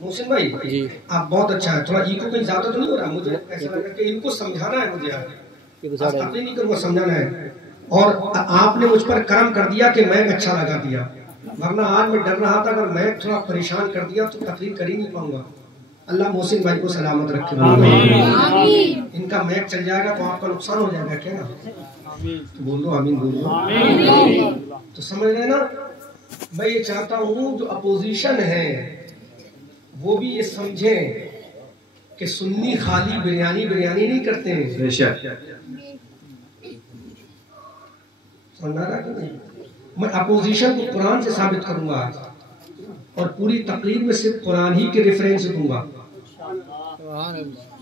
मोहसिन भाई जी, आप बहुत अच्छा है। थोड़ा ईगो कहीं ज्यादा तो नहीं हो रहा? मुझे ऐसा लगा कि इनको समझाना है, मुझे आप नहीं करूँगा, समझाना है। और आपने मुझ पर कर्म कर दिया कि मैं अच्छा लगा दिया, वरना आज मैं डर रहा था अगर मैं थोड़ा परेशान कर दिया तो तकरीर कर ही नहीं पाऊंगा। अल्लाह मोहसिन भाई को सलामत रखे। इनका मैच चल जाएगा तो आपका नुकसान हो जाएगा क्या? तो बोल दो आमीन, बोल दो। तो समझ रहे ना? मैं ये चाहता हूँ जो अपोजिशन है वो भी ये समझे कि सुन्नी खाली बिरयानी नहीं करते हैं। मैं अपोजिशन को कुरान से साबित करूंगा और पूरी तकरीर में सिर्फ कुरान ही के रेफरेंस दूंगा।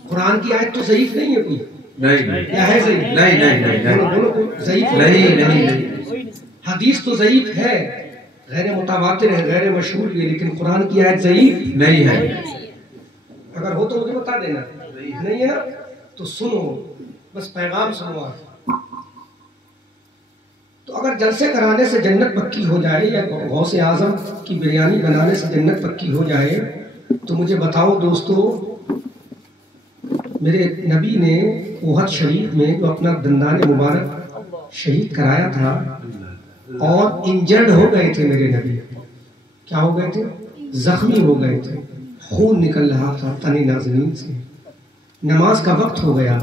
कुरान की आयत तो ज़ईफ नहीं है कोई, नहीं क्या है ज़ईफ? नहीं। हदीस तो ज़ईफ है, गैर मुतावातिर है, गैर मशहूर भी, लेकिन कुरान की आयत ज़ईफ नहीं है। अगर हो तो मुझे बता देना, नहीं है ना तो सुनो, बस पैगाम सुनो। तो अगर जलसे कराने से जन्नत पक्की हो जाए या गौसे आजम की बिरयानी बनाने से जन्नत पक्की हो जाए तो मुझे बताओ दोस्तों, मेरे नबी ने ओहद शरीफ में जो अपना दंदान मुबारक शहीद कराया था और इंजर्ड हो गए थे मेरे नबी, क्या हो गए थे? जख्मी हो गए थे, खून निकल रहा था तने नाज़नीन से, नमाज का वक्त हो गया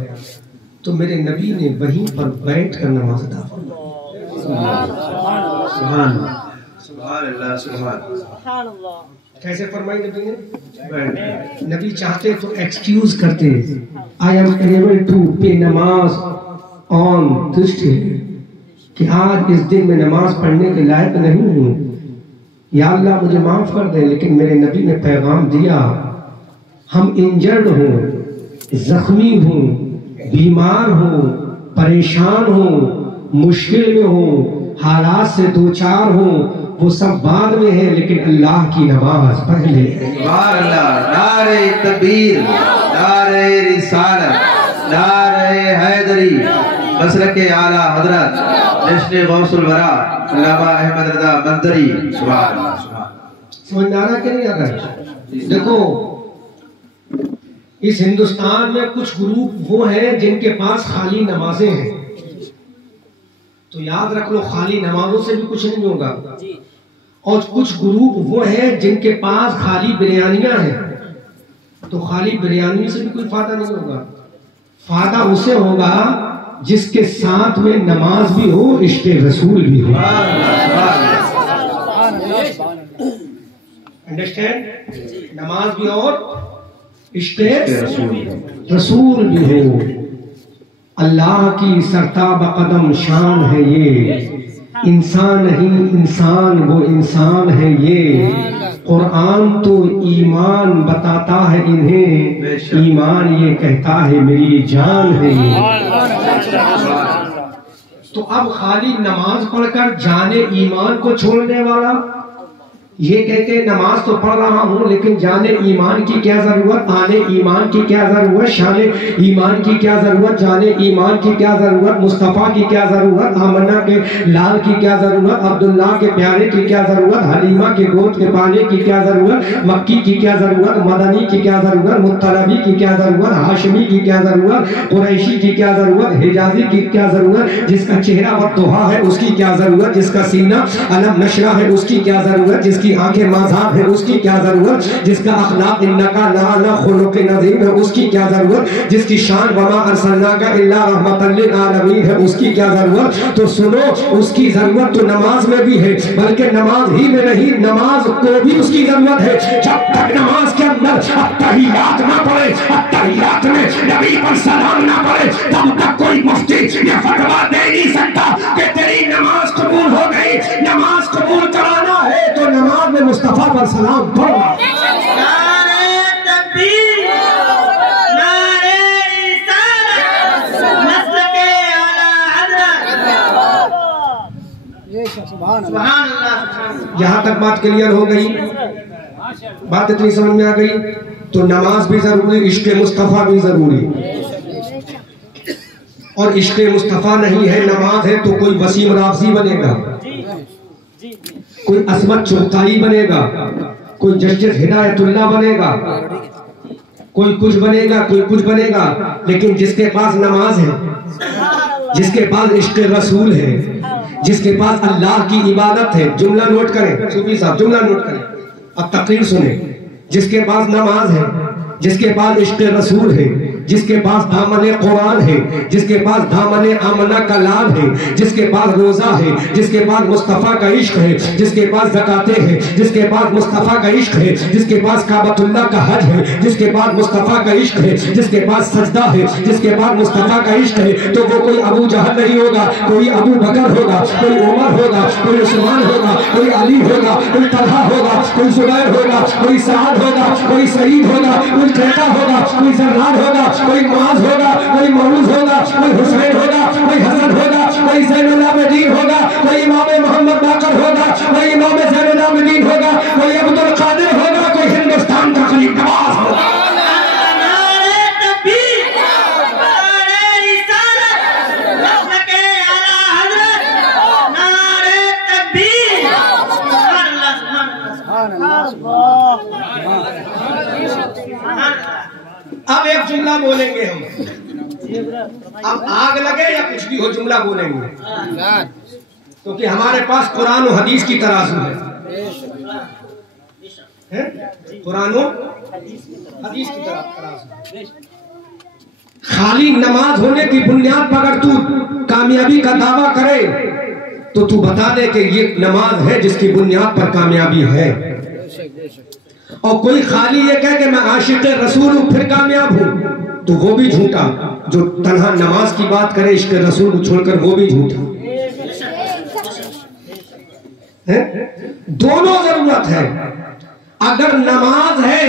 तो मेरे नबी ने वहीं पर बैठ कर नमाज अदा फरमाई। कैसे फरमाई नबी ने? नबी चाहते तो एक्सक्यूज करते, आई एम अनेबल टू पे नमाज ऑन ट्यूसडे, कि आज इस दिन में नमाज पढ़ने के लायक नहीं हूँ, या अल्लाह मुझे माफ कर दे। लेकिन मेरे नबी ने पैगाम दिया, हम इंजर्ड हूँ, जख्मी हूँ, बीमार हूँ, परेशान हूँ, मुश्किल में हूँ, हालात से दो चार हूँ, वो सब बाद में है, लेकिन अल्लाह की नमाज पहले। नारे तकबीर, नारे रिसालत, नारे हैदरी, मसलके आला हजरत जश्न गौसुल वरा अल्लामा अहमद रज़ा मंदरी। सुभान अल्लाह। समझ आ रहा कि नहीं आ रहा? देखो, इस हिंदुस्तान में कुछ ग्रुप वो हैं जिनके पास खाली नमाजें हैं, तो याद रख लो खाली नमाजों से भी कुछ नहीं होगा। और कुछ ग्रुप वो हैं जिनके पास खाली बिरयानियां हैं, तो खाली बिरयानी से भी कोई फायदा नहीं होगा। फायदा उसे होगा जिसके साथ में नमाज भी हो, इश्क़े रसूल भी हो। अंडरस्टैंड? नमाज भी और इश्क़े रसूल भी हो। अल्लाह की सरताब कदम शान है ये, इंसान नहीं इंसान वो इंसान है ये। कुरान तो ईमान बताता है इन्हें, ईमान ये कहता है मेरी जान है ये। तो अब खाली नमाज पढ़कर जाने ईमान को छोड़ने वाला ये कहते हैं नमाज तो पढ़ रहा हूँ लेकिन जाने ईमान की क्या जरूरत, आने ईमान की क्या जरूरत, शाने ईमान की क्या जरूरत, जाने ईमान की क्या जरूरत, मुस्तफा की क्या जरूरत, आमना के लाल की क्या जरूरत, अब्दुल्ला के प्यारे की क्या जरूरत, हलीमा के गोद के पानी की क्या जरूरत, मक्की की क्या जरूरत, मदनी की क्या जरूरत, मुत्तलबी की क्या जरूरत, हाशमी की क्या जरूरत, कुरैशी की क्या जरूरत, हिजाजी की क्या जरूरत, जिसका चेहरा बद्दुहा है उसकी क्या जरूरत, जिसका सीना अलम नशरा है उसकी क्या जरूरत, जिसकी आंखें माज़ाब है उसकी क्या जरूरत, जिसका अखलाक इन्नका लअला खुलुक़िन अज़ीम है उसकी क्या जरूरत, जिसकी शान वमा अरसलनाका इल्ला रहमतल लिल आलमीन है उसकी क्या जरूरत। तो सुनो, उसकी जरूरत तो नमाज में भी है, बल्कि नमाज ही में नहीं, नमाज को भी उसकी जरूरत है। जब तक नमाज के अंदर अत्तहियात ना पढ़े, अत्तहियात में नबी पर सलाम ना पढ़े, तब तक कोई मुफ्ती ये फतवा दे नहीं सकता कि तेरी नमाज कबूल हो गई। नमाज कबूल कराना है तो नमाज में मुस्तफा पर सलाम पढ़ना। नारे तकबीर, नारे रिसालत, मसलके आला हज़रत। सुभान अल्लाह। यहाँ तक बात क्लियर हो गई, बात इतनी समझ में आ गई। तो नमाज भी जरूरी, इश्क़े मुस्तफा भी जरूरी। और इश्क़े मुस्तफा नहीं है, नमाज है, तो कोई वसीम राफजी बनेगा, कोई असमत चुगताई बनेगा, कोई जस्टिस हिदायतुल्लाह बनेगा, कोई कुछ बनेगा, कोई कुछ बनेगा, लेकिन जिसके पास नमाज है, जिसके पास इश्क़ रसूल है, जिसके पास अल्लाह की इबादत है, जुमला नोट करें सूफी साहब, जुमला नोट करें, अब तकरीर सुने, जिसके पास नमाज है, जिसके पास इश्क़ रसूल है, जिसके पास दामन कुरान है, जिसके पास दामन आमना का लाल है, जिसके पास रोजा है, जिसके पास मुस्तफ़ा का इश्क है, जिसके पास ज़कातें है, जिसके पास मुस्तफ़ा का इश्क है, जिसके पास काबतुल्लाह का हज है, जिसके पास मुस्तफ़ा का इश्क है, जिसके पास सजदा है, जिसके पास मुस्तफ़ा का इश्क है, तो वो कोई अबू जहल नहीं होगा, कोई अबू बकर होगा, कोई उमर होगा, कोई उस्मान होगा, कोई अली होगा, कोई तलहा होगा, कोई जुबैर होगा, कोई साद होगा, कोई सईद होगा, कोई कैता होगा, कोई जर्रार होगा, कोई मुआज होगा, कोई मौलूद होगा, कोई हुसैन होगा, कोई हसन होगा, कोई ज़ैनुल आबिदीन होगा, कोई इमाम मोहम्मद बाकर होगा, कोई इमाम ज़ैनुल आबिदीन होगा, कोई अब्दुल कादिर होगा, कोई हिंदुस्तान का खलील नवाज होगा। अब एक जुमला बोलेंगे हम, अब आग लगे या कुछ भी हो जुमला बोलेंगे, क्योंकि हमारे पास कुरान और हदीस की तराजू है, कुरान और हदीस की तराजू। खाली नमाज होने की बुनियाद पर अगर तू कामयाबी का दावा करे तो तू बता दे कि ये नमाज है जिसकी बुनियाद पर कामयाबी है। और कोई खाली ये कहे कि मैं आशिक रसूल हूं फिर कामयाब हूं, तो वो भी झूठा। जो तन्हा नमाज की बात करे इश्क रसूल को छोड़कर, वो भी झूठा है। दोनों जरूरत है। अगर नमाज है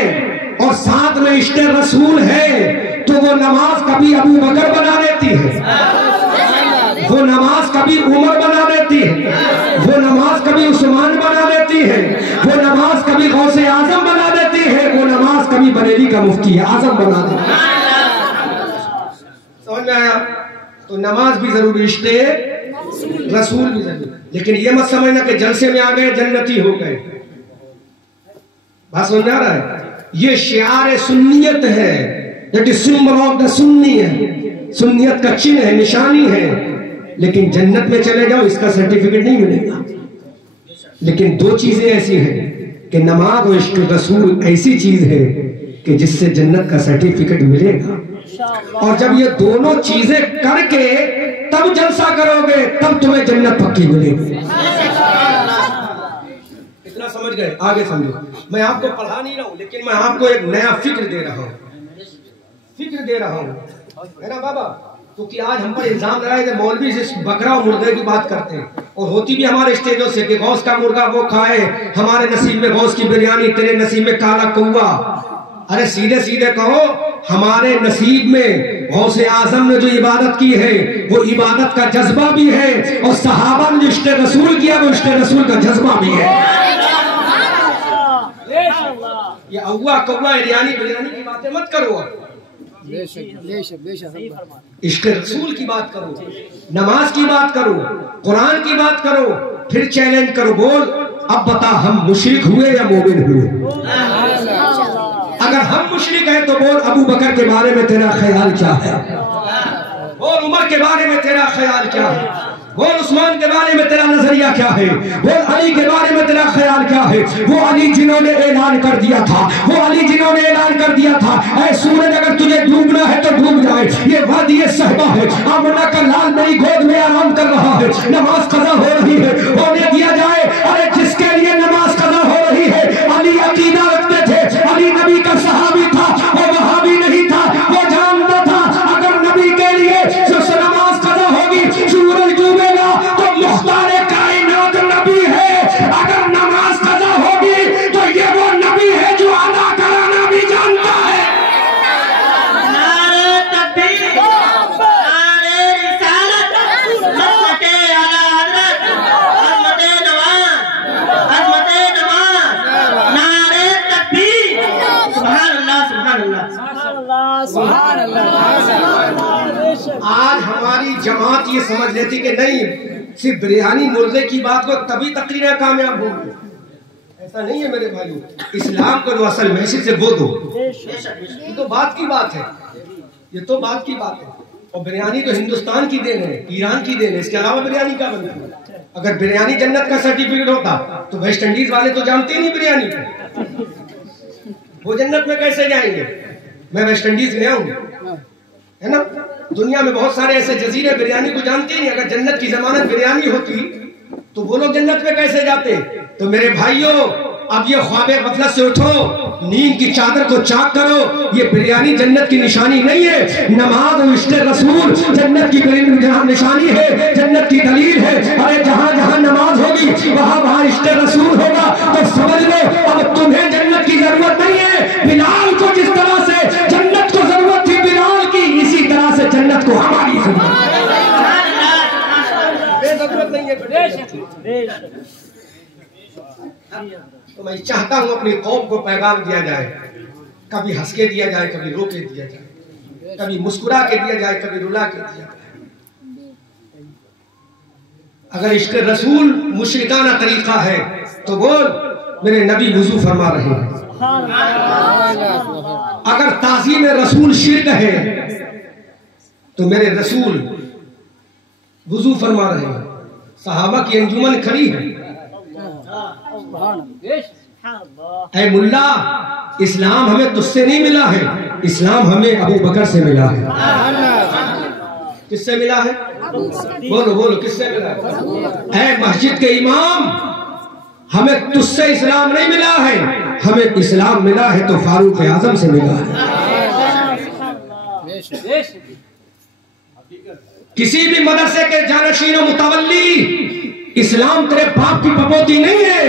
और साथ में इश्क रसूल है तो वो नमाज कभी अबू बकर बना देती है, वो नमाज कभी उमर बना देती है, वो नमाज कभी उस्मान बना देती है, वो नमाज कभी गौसे आजम बना देती है, वो नमाज कभी बरेली का मुफ्ती आजम बना देती है। समझ में आया? तो नमाज भी जरूरी, इश्क़ रसूल भी जरूरी। लेकिन ये मत समझना कि जलसे में आ गए जन्नती हो गए। बात समझ में आ रहा है? ये शियार सुन्नियत है, that is symbol of the Sunni है, सुन्नियत का चिन्ह है, निशानी है। लेकिन जन्नत में चले जाओ इसका सर्टिफिकेट नहीं मिलेगा। लेकिन दो चीजें ऐसी हैं कि नमाज और इश्क़ रसूल ऐसी चीज है कि जिससे जन्नत का सर्टिफिकेट मिलेगा। और जब ये दोनों चीजें करके तब जलसा करोगे तब तुम्हें जन्नत पक्की मिलेगी। इतना समझ गए? आगे समझो। मैं आपको पढ़ा नहीं रहा हूं, लेकिन मैं आपको एक नया फिक्र दे रहा हूं, फिक्र दे रहा हूं, है ना बाबा? क्योंकि आज हम पर इल्जाम लगाए थे मौलवी से बकरा और मुर्गे की बात करते हैं, और होती भी हमारे स्टेजों से कि गौस का मुर्गा वो खाए, हमारे नसीब में गौस की बिरयानी, तेरे नसीब में काला कौवा। अरे सीधे सीधे कहो, हमारे नसीब में गौसे आजम ने जो इबादत की है वो इबादत का जज्बा भी है, और सहाबा ने जो इश्क़ रसूल किया वो इश्क़ रसूल का जज्बा भी है। ये अव्वा कौवा बिरयानी की बातें मत करो, इश्क़ रसूल की बात करो, नमाज की बात करो, कुरान की बात करो, फिर चैलेंज करो, बोल अब बता हम मुशरिक हुए या मोमिन हुए? अगर हम मुशरिक हैं तो बोल अबू बकर के बारे में तेरा ख्याल क्या है, बोल उमर के बारे में तेरा ख्याल क्या है, बोल उस्मान के बारे में तेरा नजरिया क्या है, बोल अली के बारे में तेरा ख्याल क्या है। वो अली जिन्होंने ऐलान कर दिया था, वो अली जिन्होंने ऐलान कर दिया था, ऐ सूरज अगर तुझे डूबना है तो डूब जाए, ये वादी सहबा है, आमना का लाल मेरी गोद में आराम कर रहा है, नमाज कज़ा हो रही है, होने दिया जाए। अरे जिसके लिए नमाज कज़ा हो रही है, अली अकीदा रखते थे, अली नबी का सहाबी था, वो वहाबी नहीं था, वो जानता था अगर नबी के लिए नमाज कज़ा होगी, सूरज डूबेगा तो मुख्तार कायनात नबी है, अगर नमाज कज़ा होगी तो ये वो नबी है जो अदा कराना भी जानता है। नारे तकबीर, नारे रिसालत, मसलके आला हज़रत, अज़मते नवाज़, नारे तकबीर, सुभान अल्लाह, सुभान अल्लाह, सुभान अल्लाह। आज हमारी जमात ये समझ लेती कि नहीं सिर्फ बिरयानी मुर्गे की बात को तभी तकरीरें कामयाब होंगी, ऐसा नहीं है मेरे भाइयों। इस्लाम को जो असल मैसेज है वो दो, ये तो बात की बात है, ये तो बात की बात है। और बिरयानी तो हिंदुस्तान की देन है, ईरान की देन है, इसके अलावा बिरयानी का बनता है। अगर बिरयानी जन्नत का सर्टिफिकेट होता तो वेस्ट इंडीज वाले तो जानते ही नहीं बिरयानी को, वो जन्नत में कैसे जाएंगे। मैं वेस्ट इंडीज गया हूँ, है ना, दुनिया में बहुत सारे ऐसे जजीरे बिरयानी को जानते ही नहीं। अगर जन्नत की जमानत बिरयानी होती तो वो लोग जन्नत में कैसे जाते। तो मेरे भाइयों, अब ये ख्वाबे गफलत से उठो, नींद की चादर को चाक करो। ये बिरयानी जन्नत की निशानी नहीं है, नमाज और इश्क़ रसूल जन्नत की निशानी है, जन्नत की दलील है। अरे जहां जहां नमाज होगी वहां वहां इश्क़ रसूल होगा। तो समझ लो अब तुम्हें जन्नत की जरूरत नहीं है। बिलाल को जिस तरह से जन्नत को जरूरत थी बिलाल की, इसी तरह से जन्नत को हमारी जरूरत नहीं है। तो मैं चाहता हूं अपनी कौम को पैगाम दिया जाए, कभी हंस के दिया जाए, कभी रो के दिया जाए, कभी मुस्कुरा के दिया जाए, कभी रुला के दिया जाए। अगर इश्क़ रसूल मुशरिकाना तरीका है तो बोल मेरे नबी वुजू फरमा रहे हैं। अगर ताज़ीम रसूल शिर्क है तो मेरे रसूल वुजू फरमा रहे हैं। सहाबा की अंजुमन खड़ी है। ऐ मुल्ला, इस्लाम हमें तुझसे नहीं मिला है, इस्लाम हमें अबू बकर से मिला है। किससे मिला है? बोलो बोलो, किससे मिला है? ऐ मस्जिद के इमाम, हमें तुझसे इस्लाम नहीं मिला है, हमें इस्लाम मिला है तो फारूक आजम से मिला है। किसी भी मदरसे के जानशीन और मुतवल्ली, इस्लाम तेरे बाप की पपोती नहीं है,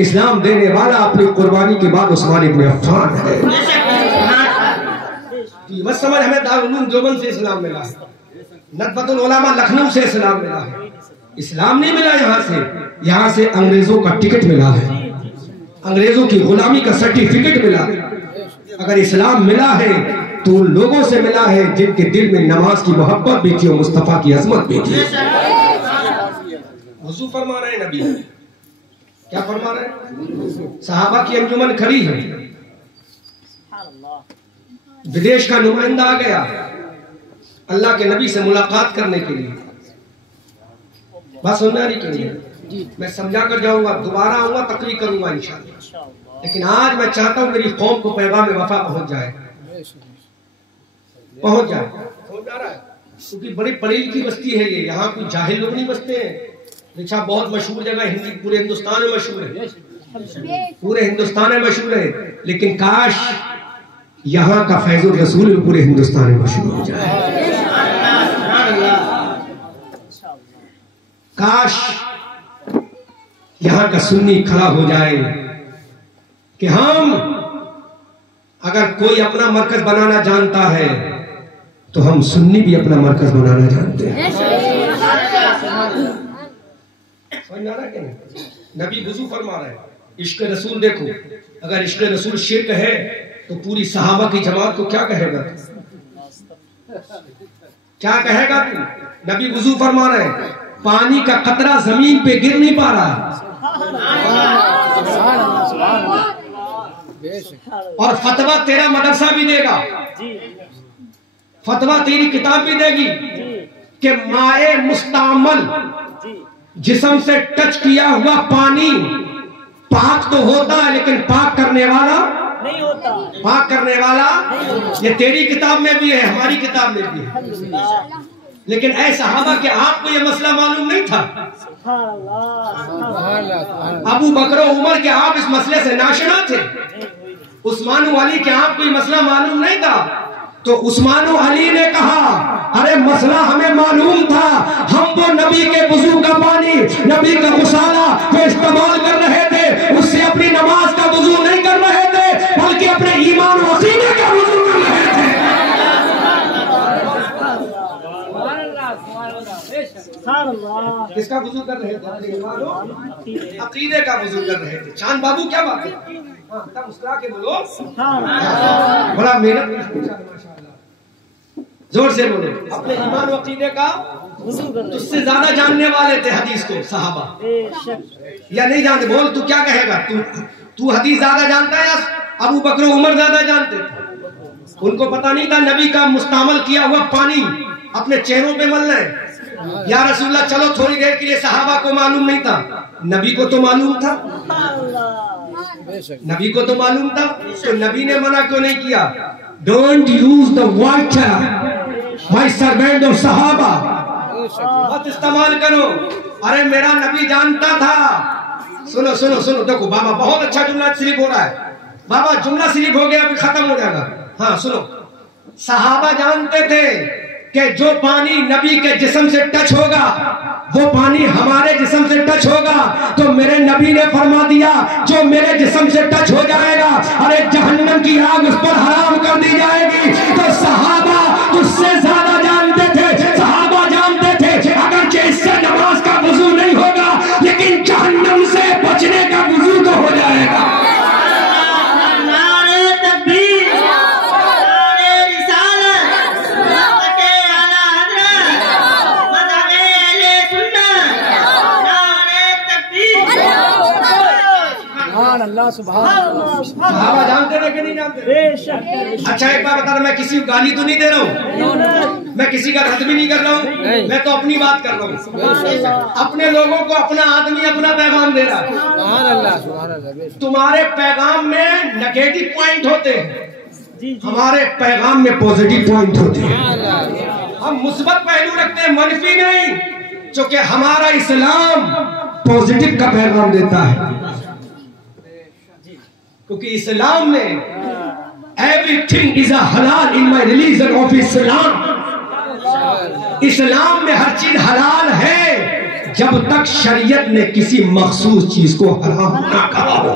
इस्लाम देने वाला अपनी कुर्बानी के बाद उस्मान इब्न अफ़्फ़ान है। मत समझ हमें दारुल उलूम देवबंद से इस्लाम मिला है, नदवतुल उलमा लखनऊ से इस्लाम मिला है। इस्लाम नहीं मिला यहाँ से अंग्रेजों का टिकट मिला है, अंग्रेजों की गुलामी का सर्टिफिकेट मिला है। अगर इस्लाम मिला है तो उन लोगों से मिला है जिनके दिल में नमाज की मोहब्बत भी थी और मुस्तफा की अजमत भी थी। वुज़ू फरमा रहे नबी, क्या फरमा रहे? सहाबा की अंजुमन खड़ी है, विदेश का नुमाइंदा आ गया अल्लाह के नबी से मुलाकात करने के लिए। बात सुनना नहीं चाहिए, मैं समझा कर जाऊंगा, दोबारा आऊंगा, तकरीर करूंगा इंशाअल्लाह। लेकिन आज मैं चाहता हूं मेरी कौम को पैगाम वफा पहुंच जाए, पहुंच जाए। समझ आ रहा है? क्योंकि बड़ी पढ़ी लिखी बस्ती है ये, यहाँ कोई जाहिल लोग नहीं बसते हैं। रिक्शा बहुत मशहूर जगह, हिंदी पूरे हिंदुस्तान में मशहूर है, पूरे हिंदुस्तान में मशहूर है। लेकिन काश यहाँ का फैजुल रसूल पूरे हिंदुस्तान में मशहूर हो जाए। काश यहाँ का सुन्नी खड़ा हो जाए कि हम, अगर कोई अपना मरकज बनाना जानता है तो हम सुन्नी भी अपना मरकज बनाना जानते हैं। समझ आ रहा है कि नहीं? नबी वुज़ू फरमा रहे हैं, इश्क़ रसूल देखो। अगर इश्क़ रसूल शिर्क है तो पूरी सहाबा की जमात को क्या कहेगा? क्या कहेगा तू? नबी वुज़ू फरमा रहे हैं, पानी का कतरा जमीन पे गिर नहीं पा रहा, और फतवा तेरा मदरसा भी देगा, फतवा तेरी किताब भी देगी कि माए मुस्तामल, जिस्म से टच किया हुआ पानी पाक तो होता है लेकिन पाक करने वाला नहीं होता। पाक करने वाला ये तेरी किताब में भी है, हमारी किताब में भी है। लेकिन ऐ सहाबा के आपको ये मसला मालूम नहीं था। अबू बकर उमर के आप इस मसले से नाशना थे। उस्मान अली के आपको ये मसला मालूम नहीं था। तो उस्मान अली ने कहा, अरे मसला हमें मालूम था, हम वो नबी के वुज़ू का पानी, नबी का गुसाला जो इस्तेमाल कर रहे थे, उससे अपनी नमाज का वुज़ू नहीं कर रहे थे, बल्कि अपने ईमान और अक़ीदे का वुज़ू कर रहे थे। किसका वुज़ू कर रहे थे? अक़ीदे का वुज़ू कर रहे थे। चांद बाबू क्या बात है? मुस्कुरा के बोलो, बड़ा मेहनत। जोर से बोलो। अपने ईमान व अकीदे का तुझसे ज्यादा जानने वाले थे हदीस को सहाबा, या नहीं जानते? बोल, तू क्या कहेगा? तू हदीस ज्यादा जानता है या अबू बकर उमर ज्यादा जानते थे? उनको पता नहीं था नबी का मुस्तामल किया हुआ पानी अपने चेहरों पे मलना है। या रसूलुल्लाह चलो थोड़ी देर के लिए, सहाबा को मालूम नहीं था, नबी को तो मालूम था। नबी को तो मालूम था, तो नबी ने मना क्यों नहीं किया? Don't use the water my servant और सहाबा, मत इस्तेमाल करो। अरे मेरा नबी जानता था। सुनो सुनो सुनो, देखो बाबा बहुत अच्छा जुमला सिर्फ हो रहा है। बाबा जुमला सिर्फ हो गया, अभी खत्म हो जाएगा। हाँ सुनो, सहाबा जानते थे कि जो पानी नबी के जिस्म से टच होगा वो पानी हमारे जिस्म से टच होगा। तो मेरे नबी ने फरमा दिया जो मेरे जिस्म से टच हो जाएगा, अरे जहन्नम की आग उस पर हराम कर दी जाएगी। तो सहाबा उससे ज्यादा जानते थे। सहाबा जानते थे अगर इससे नमाज का वजू नहीं होगा लेकिन जहन्नम से बचने का वजू तो हो जाएगा। सहाबा जानते थे कि नहीं जानते? अच्छा एक बार बता, मैं किसी को गाली तो नहीं दे रहा हूँ, मैं किसी का रद्द भी नहीं कर रहा हूँ, मैं तो अपनी बात कर रहा हूँ। अपने लोगों को अपना आदमी अपना पैगाम दे रहा है। तुम्हारे पैगाम में नेगेटिव पॉइंट होते हैं, हमारे पैगाम में पॉजिटिव पॉइंट होते हैं। हम मुस्बत पहलू रखते हैं, मनफी नहीं, क्योंकि हमारा इस्लाम पॉजिटिव का पैगाम देता है। क्योंकि इस्लाम में everything is a halal in my religion of Islam. इस्लाम में हर चीज हलाल है जब तक शरीयत ने किसी मखसूस चीज को हराम ना कहा हो।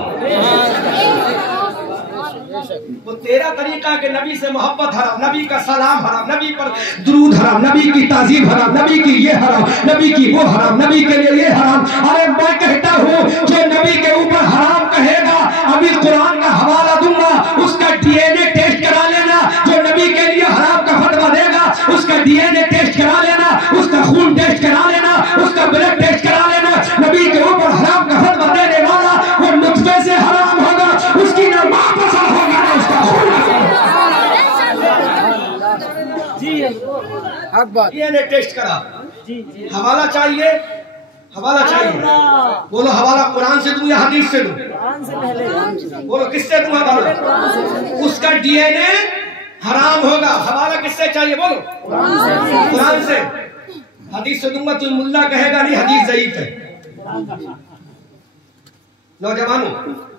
वो तेरा तरीका के नबी से मोहब्बत हराम, नबी का सलाम हराम, नबी पर दुरूद हराम, नबी की ताजीब हराम, नबी की ये हराम, नबी की वो हराम, नबी के लिए ये हराम। अरे मैं कहता हूँ जो नबी के ऊपर हराम कहेगा, अभी कुरान का हवाला दूंगा, उसका डीएनए टेस्ट करा लेना। जो नबी के लिए हराम का फतवा देगा उसका डीएनए टेस्ट करा लेना, उसका खून टेस्ट करा लेना, उसका ब्लड टेस्ट करा लेना। नबी के ऊपर हराम का फतवा देने वाला वो नुत्फे से हराम होगा, उसकी ना मां पसंद होगा ना उसका खून। डीएनए टेस्ट करा, हवाला चाहिए, हवाला चाहिए। बोलो हवाला कुरान से दूं या हदीस से दूं? बोलो किससे दूं हवाला? उसका डीएनए हराम होगा। हवाला किससे चाहिए? बोलो कुरान से। हदीस से दूंगा तो मुल्ला कहेगा नहीं हदीस ज़ईफ है। नौजवानों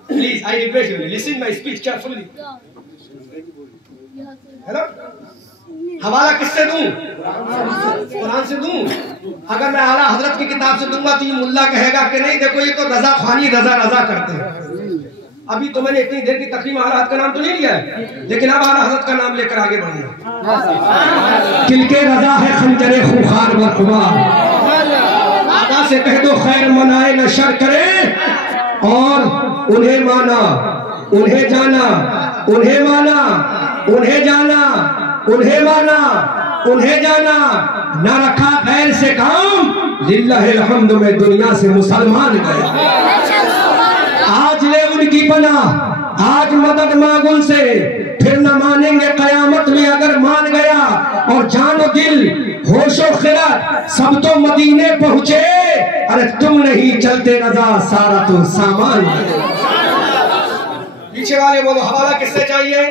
please I request you listen my speech carefully. Hello, हवाला किससे दूं? कुरान से दूं? अगर मैं आला हजरत की किताब से दूंगा तो ये मुल्ला कहेगा कि नहीं देखो ये तो रजा खानी रजा रजा करते हैं। अभी तो मैंने इतनी देर की तकरीम आला हजरत का नाम तो नहीं लिया है, लेकिन अब आला हजरत का नाम लेकर आगे बढ़ूंगा। तिलके रजा है खंजरे खुखार बरखुबा, आदा से कह दो खैर मनाए न शर करे, और उन्हें माना उन्हें जाना, उन्हें माना उन्हें जाना, उन्हें माना उन्हें जाना, न रखा गैर से काम, लिल्लाहिल हम्द में दुनिया से मुसलमान गया। आज ले उनकी पनाह, आज मदद मांग उनसे, फिर न मानेंगे कयामत में अगर मान गया। और जानो दिल होशो खिरत सब तो मदीने पहुंचे, अरे तुम नहीं चलते रजा सारा तो सामान। पीछे वाले बोलो हवाला किससे चाहिए?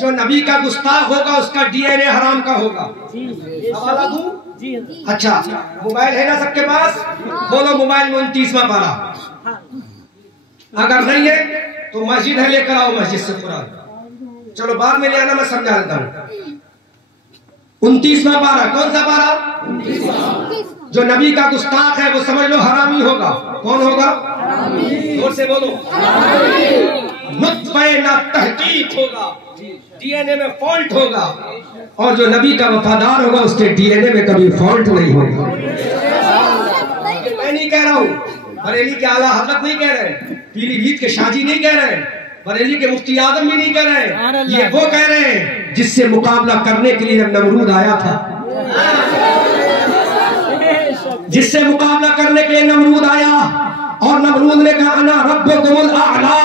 जो नबी का गुस्ताख होगा उसका डीएनए हराम का होगा। हवाला दूं? अच्छा मोबाइल है ना सबके पास? बोलो मोबाइल में 29वां पारा। अगर नहीं है तो मस्जिद है, लेकर आओ मस्जिद से कुरान। चलो बाद में ले आना, मैं समझा देता हूँ। 29वां पारा, कौन सा पारा? जो नबी का गुस्ताख है वो समझ लो हरामी होगा। कौन होगा? जोर से बोलो। नुत्फे ना तहकीक होगा, डीएनए में फॉल्ट होगा, और जो नबी का वफादार होगा उसके डीएनए में कभी फॉल्ट नहीं होगा। मैं नहीं कह रहा हूँ, बरेली के आला हजरत नहीं कह रहे, पीलीभीत के शाहजी नहीं कह रहे, बरेली के मुफ्ती आजम भी नहीं कह रहे, ये वो कह रहे हैं जिससे मुकाबला करने के लिए जब नमरूद आया था, जिससे मुकाबला करने के लिए नमरूद आया और नमरूद ने कहा अना रब्बुकुमुल आला,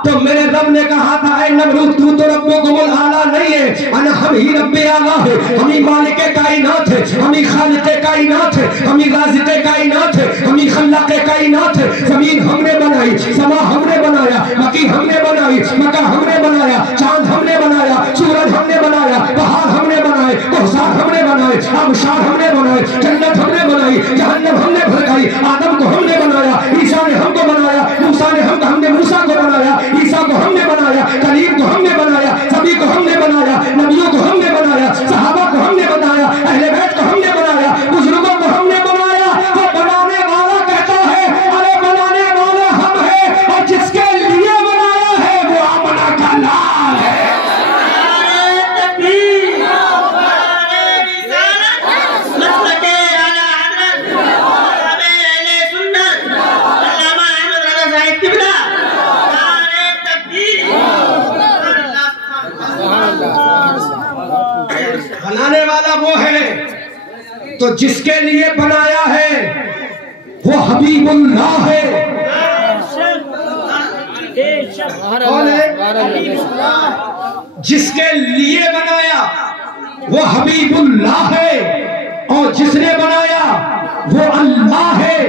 तो मेरे रब ने कहा था ऐ नमरूद तू तो रब्बुकुमुल आला नहीं है, अना हम ही रब्बे आला है, हम ही मालिक कायनात है, हम ही खालिक कायनात है, हम ही राज़िक कायनात है, हम ही खल्लाक कायनात है। जमीन हमने बनाई, समा हमने बनाया, मकी हमने बनाई, मक्का हमने बनाया, चांद हमने बनाया, सूरज हमने बनाया, पहाड़ हमने बनाए, कोहसार हमने बनाए, आबशार हमने बनाए, जन्नत हमने बनाई, जहन्नम हमने भड़काई, आदम को हमने बनाया, ईसा ने हमको बनाया, मूसा ने हमने मूसा को बनाया, ईसा को हमने बनाया, कलीम को हमने बनाया, सभी को हमने बनाया, नबियों को हमने बनाया, सहाबा को हमने बनाया, अहले बैत को हमने बनाया, बुजुर्गों को हमने बनाया। तो बनाने वाला कहता है अरे बनाने वाला हम है, और जिसके लिए बनाया है वो अपना का लाल है। बनाने वाला वो है, तो जिसके लिए बनाया है वो हबीबुल्लाह है। कौन है? जिसके लिए बनाया वो हबीबुल्लाह है, और जिसने बनाया वो अल्लाह है।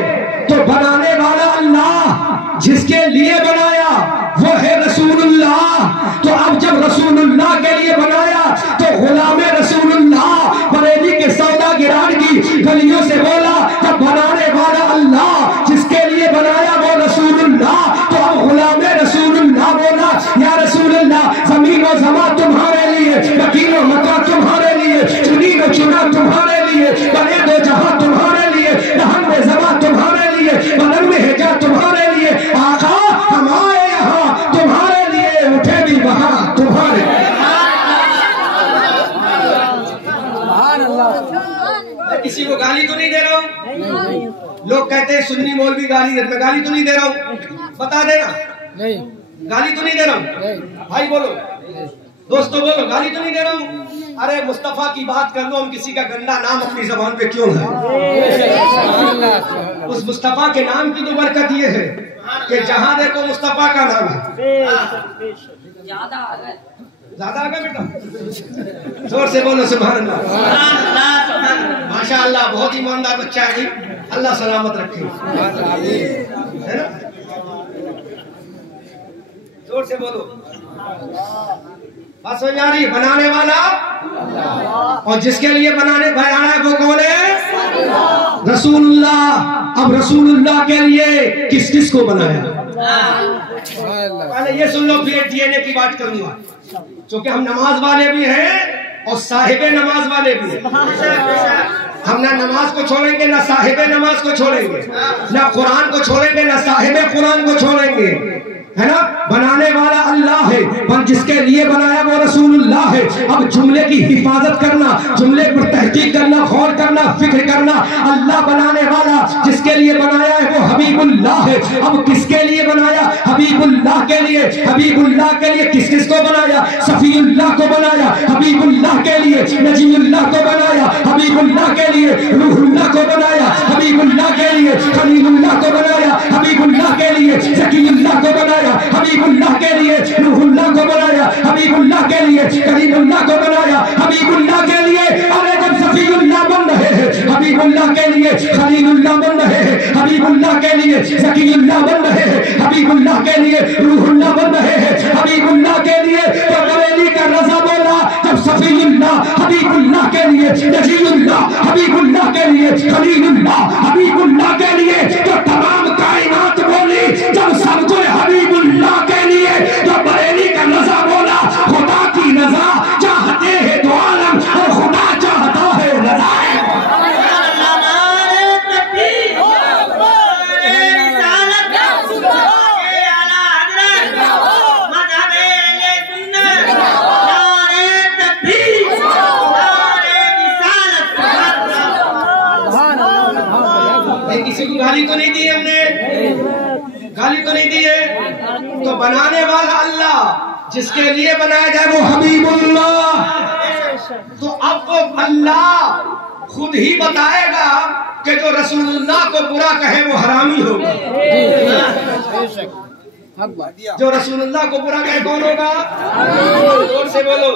तो बनाने वाला अल्लाह, जिसके लिए बनाया वो है रसूलुल्लाह। तो अब जब रसूलुल्लाह के लिए बनाया तो गुलामे रसूलुल्लाह बरेली के सौदागिरान की गलियों से बोला, जब बनाने वाला अल्लाह जिसके लिए बनाया वो रसूलुल्लाह, तो अब गुलामे रसूलुल्लाह बोला या रसूलुल्लाह जमीन और ज़मा तुम्हारे लिए, मकीन और मक्का तुम्हारे लिए, चुनी व चुना तुम्हारे लिए, बने दो जहां तुम्हारे लिए, रहन में ज़मा तुम्हारे लिए, बदन में हिजा तुम्हारे लिए। आका हम आए यहाँ तुम्हारे लिए, उठे भी वहां तुम्हारे। मैं किसी को गाली तो नहीं दे रहा हूँ। लोग कहते हैं सुन्नी मौलवी गाली देते, मैं गाली तो नहीं दे रहा हूँ, बता देना। नहीं गाली तो नहीं दे रहा हूँ भाई, बोलो दोस्तों, बोलो गाली तो नहीं दे रहा हूँ। अरे मुस्तफा की बात कर लो, हम किसी का गंदा नाम अपनी जबान पे क्यों है? उस मुस्तफा के नाम की तो बरकत ये है कि जहां देखो मुस्तफा का नाम है। ज्यादा आ गया बेटा, जोर से बोलो सुभान अल्लाह। माशाअल्लाह, बहुत ईमानदार बच्चा है, अल्लाह सलामत रखे, है ना? जोर से बोलो, बात समझ आ रही है? बनाने वाला और जिसके लिए बनाया है वो कौन है? रसूलुल्लाह। अब रसूलुल्लाह के लिए किस किस को बनाया? पहले ये सुन लो, फिर डीएनए की बात करूंगा, क्योंकि हम नमाज वाले भी हैं और साहिबे नमाज वाले भी हैं। हम ना नमाज को छोड़ेंगे, ना साहिबे नमाज को छोड़ेंगे, ना कुरान को छोड़ेंगे, ना साहिबे कुरान को छोड़ेंगे, है ना? बनाने वाला अल्लाह है, पर जिसके लिए बनाया वो रसूलुल्लाह है। अब जुमले की हिफाजत करना, जुमले पर तहकीक करना, गौर करना, फिक्र करना। अल्लाह बनाने वाला, जिसके लिए बनाया है वो हबीबुल्लाह है। अब किसके लिए बनाया? हबीबुल्लाह के लिए। हबीबुल्लाह के लिए किस किस को बनाया? सफीउल्लाह को बनाया, हबीबुल्लाह के लिए नजीउल्लाह को बनाया, हबीबुल्लाह के लिए रूहुल्लाह को बनाया, हबीबुल्लाह के लिए खलीलुल्लाह को बनाया, हबीबुल्लाह के लिए ज़कीयुल्लाह को बनाया, हबीबुल्लाह के लिए रूहुल्लाह को बनाया, हबीबुल्लाह के लिए करीमुल्लाह को बनाया, हबीबुल्लाह के लिए अरे जब सफीउल्लाह बन रहे हैं, हबीबुल्लाह के लिए खलीलुल्लाह बन रहे हैं, हबीबुल्लाह के लिए ज़कीयुल्लाह बन रहे हैं, हबीबुल्लाह के लिए रूहुल्लाह बन रहे हैं, हबीबुल्लाह के लिए तो बरेली का रज़ा बोला जब सफीउल्लाह हबीबुल्लाह के लिए नजीउल्लाह, हबीबुल्लाह के लिए खलीलुल्लाह, हबीबुल्लाह के लिए तो तमाम कायनात बोली जब सबको हबीबुल्लाह के लिए तो बरेली का रज़ा बोला। खुदा की रज़ा चाहते हैं तो आलम, और खुदा चाहता है रज़ा। किसी को गाली तो नहीं दी हमने, गाली तो नहीं दी है। तो बनाने वाला अल्लाह जिसके लिए बनाया जाए वो हबीबुल्लाह। तो अब वो अल्लाह खुद ही बताएगा कि जो रसूलुल्लाह को बुरा कहे वो हरामी होगा। जो रसूलुल्लाह को बुरा कहे कौन होगा? जोर से बोलो।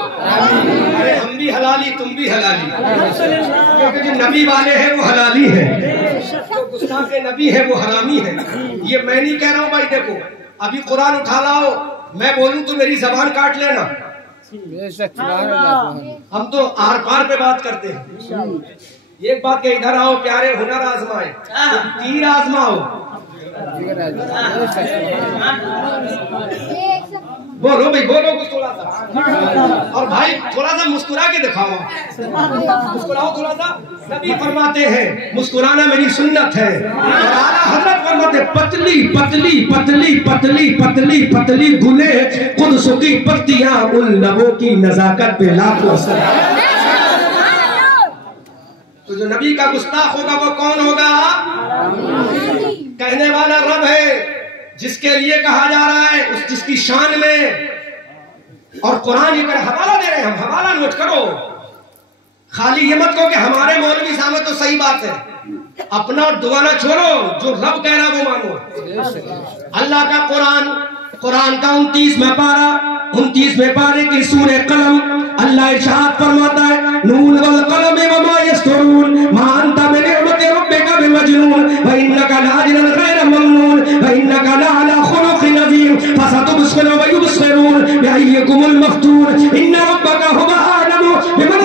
अरे हम भी हलाली तुम भी हलाली, क्योंकि जो नबी वाले हैं वो हलाली है, जो गुस्ताखे नबी है वो हरामी है। ये मैं नहीं कह रहा हूँ भाई, देखो अभी कुरान उठा लाओ, मैं बोलूं तो मेरी जबान काट लेना। हम तो आर पार पे बात करते हैं। एक बात के इधर आओ प्यारे, हुनर आजमाए, तीर आजमाओ। बोलो भाई, बोलो कुछ थोड़ा सा। और भाई थोड़ा सा मुस्कुरा के दिखाओ, मुस्कुराओ थोड़ा सा। नबी फरमाते हैं मुस्कुराना मेरी सुन्नत है। और आला हजरत फरमाते पतली पतली पतली पतली पतली पतली गुले खुद सुखी पत्तियां उन लबों की नजाकत पे लाखों सलाम। तो जो नबी का गुस्ताख होगा वो कौन होगा? कहने वाला रब है, जिसके लिए कहा जा रहा है, उस जिसकी शान में। और कुरान ये कर हवाला दे रहे हैं, हम हवाला नोट करो। खाली ये मत कहो कि हमारे मौलवी साहब तो सही बात है, अपना और दुआना छोड़ो, जो रब कह रहा वो मानो। अल्लाह का कुरान का 29वां पारा, 29वें पारे की सूरह कलम, अल्लाह इरशाद फरमाता है नून वल कलम वमा यस्तरून मा अंता बिनिअमति रब्बिका बिमजनून व इन्नका लाजिरन गैर ममनून व इन्नका लअला खुलुकिन अज़ीम फसतुबसिरू व युबसिरून बिअय्यिकुमुल मफ्तून इन्न रब्बका हुवा अअलमु बिमन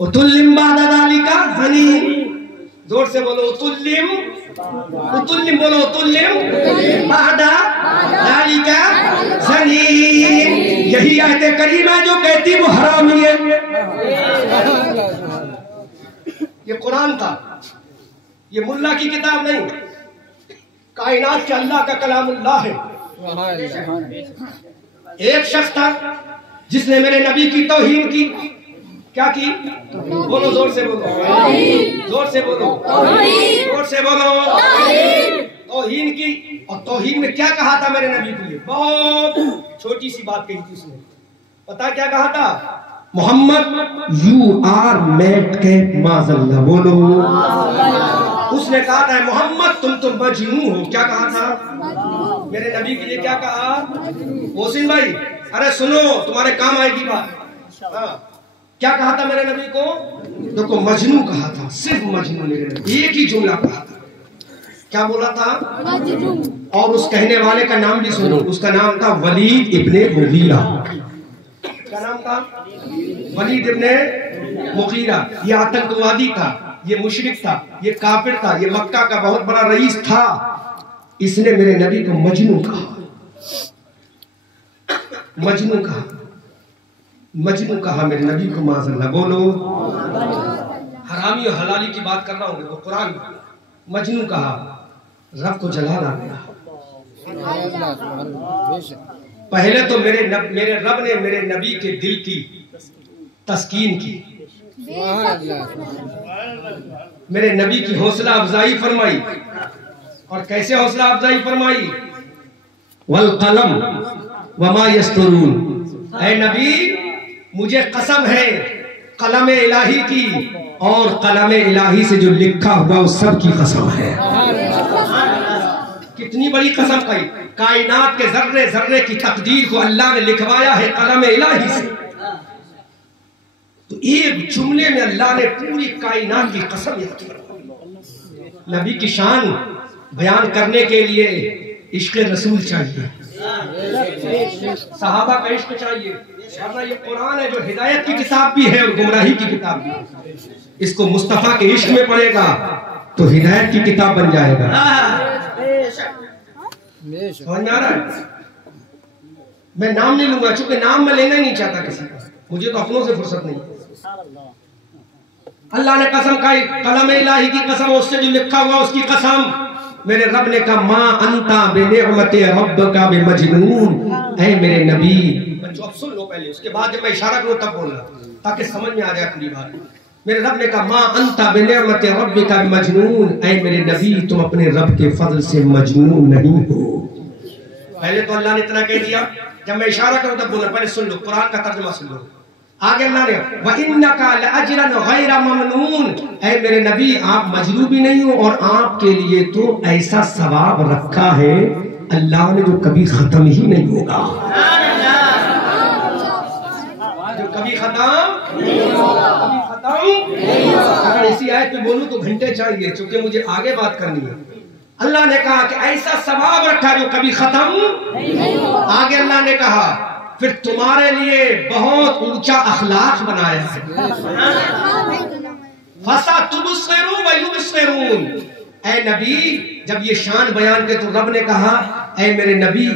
उतुल्लिम बाद दालिका ज़नीम। जोर से बोलो उतुल्लिम, उतुल्लिम बोलो, उतुल्लिम बाद दालिका ज़नीम। यही आयत करीमा जो कहती वो हरामी है। ये कुरान था, ये मुल्ला की किताब नहीं, कायनात के अल्लाह का कलामुल्लाह है। एक शख्स था जिसने मेरे नबी की तौहीन की। क्या की? बोलो जोर से बोलो, जोर से बोलो, जोर से बोलो। तौहीन की। और तौहीन में क्या कहा था मेरे नबी के लिए? बहुत छोटी सी बात कही थी उसने। पता क्या कहा था? मोहम्मद यू आर मेड के माज़ल्ला। बोलो। उसने कहा था मोहम्मद तुम तो मजनून हो। क्या कहा था मेरे नबी के लिए? क्या कहा? मोहसिन भाई अरे सुनो, तुम्हारे काम आएगी बात। हाँ, क्या कहा था मेरे नबी को? देखो मजनू कहा था, सिर्फ मजनू। मेरे नबी एक ही जुमला कहा था। क्या बोला था? और उस कहने वाले का नाम भी सुनो। उसका नाम था वलीद इब्ने मुगीरा। क्या नाम था? वलीद इब्ने मुगीरा। ये आतंकवादी था, ये मुशरिक था, ये काफिर था, ये मक्का का बहुत बड़ा रईस था। इसने मेरे नबी को मजनू कहा, मजनू कहा, मजनू कहा मेरे नबी को माज़ल्लाह। बोलो। हरामी और हलाली की बात कर रहा हूँ, देखो कुरान मजनू कहा। रब को जलाल आ गया। पहले तो मेरे रब ने मेरे नबी के दिल की तस्कीन की, मेरे नबी की हौसला अफजाई फरमाई। और कैसे हौसला अफजाई फरमाई? वल कलम वमा यस्तरून। ऐ नबी मुझे कसम है कलम इलाही की, और कलम इलाही से जो लिखा हुआ उस सब की कसम है। कितनी बड़ी कसम खाई। कायनात के जर्रे जर्रे की तकदीर को अल्लाह ने लिखवाया है कलम इलाही से। तो एक जुमले में अल्लाह ने पूरी कायनात की कसम याद की। नबी की शान बयान करने के लिए इश्क रसूल चाहिए, सहाबा का इश्क चाहिए। वरना ये कुरान है जो हिदायत की किताब भी है और गुमराही की किताब भी है। इसको मुस्तफा के इश्क में पढ़ेगा तो हिदायत की किताब बन जाएगा। समझ में आ रहा है? मैं नाम नहीं लूंगा, चूंकि नाम मैं लेना ही नहीं चाहता किसी का। मुझे तो अपनों से फुर्सत नहीं। अल्लाह ने कसम खाई, कलम इलाही की कसम, उससे जो लिखा हुआ उसकी कसम। मेरे रब ने कहा मां अंता बिनिअमति रब्बिका बिमजनून, ऐ मेरे नबी। बच्चों अब सुन लो पहले, उसके बाद जब मैं इशारा करूं तब बोलना, ताकि समझ में आ जाए पूरी बात। मेरे रब ने कहा मां अंता बिनिअमति रब्बिका बिमजनून, ऐ मेरे नबी तुम अपने रब के फजल से मजनून नहीं हो। पहले तो अल्लाह ने इतना कह दिया, जब मैं इशारा करूं तब बोलना। पहले सुन लो, कुरान का तर्जुमा सुन लो। आगे अल्लाह ने व इन्नका लअजरन गैर ममनून, ऐ मेरे नबी आप मजलू भी नहीं हो और आपके लिए तो ऐसा सवाब रखा है अल्लाह ने जो कभी खत्म ही नहीं होगा, जो कभी खत्म नहीं होगा, कभी खत्म। अगर इसी आयत पे बोलूं तो घंटे चाहिए, क्योंकि मुझे आगे बात करनी है। अल्लाह ने कहा कि ऐसा सवाब रखा जो कभी खत्म नहीं होगा। आगे अल्लाह ने कहा फिर तुम्हारे लिए बहुत ऊंचा अखलाक बनाया है। फसा तुबसिरू व युबसिरून, ऐ नबी जब ये शान बयान के तो रब ने कहा ऐ मेरे नबी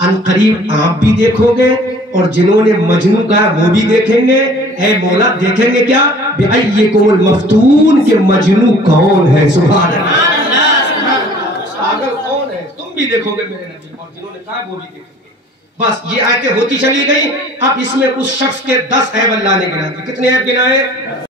अनकरीब आप भी देखोगे और जिन्होंने मजनू कहा वो भी देखेंगे। ऐ मौला देखेंगे क्या, बिअय्यिकुमुल मफ्तून के मजनू कौन है। सुभान अल्लाह, पागल कौन है तुम भी देखोगे मेरे नबी, और जिन्होंने कहा वो भी देखेंगे। बस ये आयतें होती चली गई। अब इसमें उस शख्स के 10 ऐब अल्लाह ने गिना दिए। कितने ऐब गिनाए?